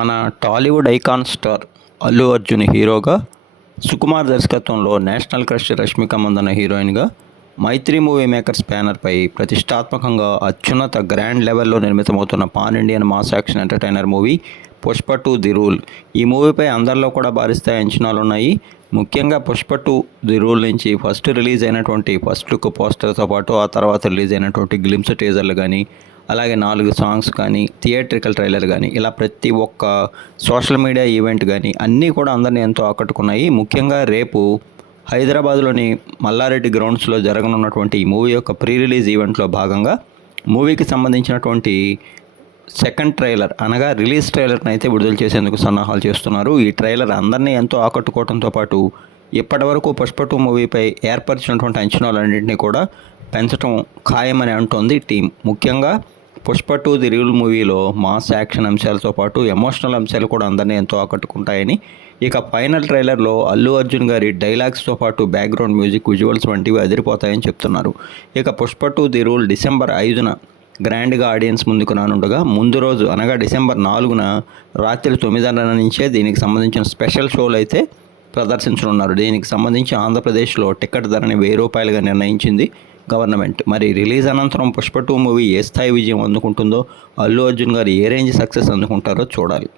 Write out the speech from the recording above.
మన Tollywood icon star Allu Arjun హీరోగా, సుకుమార్ దర్శకత్వంలో నేషనల్ క్రష్ రష్మిక మందన్న హీరోయిన్గా, మైత్రి మూవీ మేకర్స్ బ్యానర్పై ప్రతిష్టాత్మకంగా అత్యున్నత గ్రాండ్ లెవెల్లో నిర్మితమవుతున్న pan Indian mass action entertainer movie Pushpa 2 the rule. ఈ మూవీపై అందరిలో కూడా భారీ స్థాయి అంచనాలున్నాయి. ముఖ్యంగా పుష్ప 2 ది రూల్ నుంచి ఫస్ట్ రిలీజ్ అయినటువంటి ఫస్ట్ లుక్ పోస్టర్తో పాటు ఆ తర్వాత రిలీజ్ అయినటువంటి గ్లిమ్స్ టీజర్లు కానీ, అలాగే 4 సాంగ్స్ కానీ, థియేట్రికల్ ట్రైలర్ కానీ, ఇలా ప్రతి ఒక్క సోషల్ మీడియా ఈవెంట్ కానీ అన్నీ కూడా అందరినీ ఎంతో ఆకట్టుకున్నాయి. ముఖ్యంగా రేపు హైదరాబాద్లోని మల్లారెడ్డి గ్రౌండ్స్లో జరగనున్నటువంటి ఈ మూవీ యొక్క ప్రీ రిలీజ్ ఈవెంట్లో భాగంగా మూవీకి సంబంధించినటువంటి సెకండ్ ట్రైలర్ అనగా రిలీజ్ ట్రైలర్ని అయితే విడుదల చేసేందుకు సన్నాహాలు చేస్తున్నారు. ఈ ట్రైలర్ అందరినీ ఎంతో ఆకట్టుకోవడంతో పాటు ఇప్పటివరకు పుష్ప 2 మూవీపై ఏర్పరిచినటువంటి అంచనాలన్నింటినీ కూడా పెంచడం ఖాయమని అంటోంది టీం. ముఖ్యంగా పుష్ప 2 ది రూల్ మూవీలో మాస్ యాక్షన్ అంశాలతో పాటు ఎమోషనల్ అంశాలు కూడా అందరినీ ఎంతో ఆకట్టుకుంటాయని, ఇక ఫైనల్ ట్రైలర్లో అల్లు అర్జున్ గారి డైలాగ్స్తో పాటు బ్యాక్గ్రౌండ్ మ్యూజిక్, విజువల్స్ వంటివి అదిరిపోతాయని చెప్తున్నారు. ఇక పుష్ప 2 ది రూల్ డిసెంబర్ 5న గ్రాండ్గా ఆడియన్స్ ముందుకు రానుండగా, ముందు రోజు అనగా డిసెంబర్ 4న రాత్రి 9:30 నుంచే దీనికి సంబంధించిన స్పెషల్ షోలు అయితే ప్రదర్శించనున్నారు. దీనికి సంబంధించి ఆంధ్రప్రదేశ్లో టికెట్ ధరని ₹1000గా నిర్ణయించింది గవర్నమెంట్. మరి రిలీజ్ అనంతరం పుష్ప 2 మూవీ ఏ స్థాయి విజయం అందుకుంటుందో, అల్లు అర్జున్ గారు ఏ రేంజ్ సక్సెస్ అందుకుంటారో చూడాలి.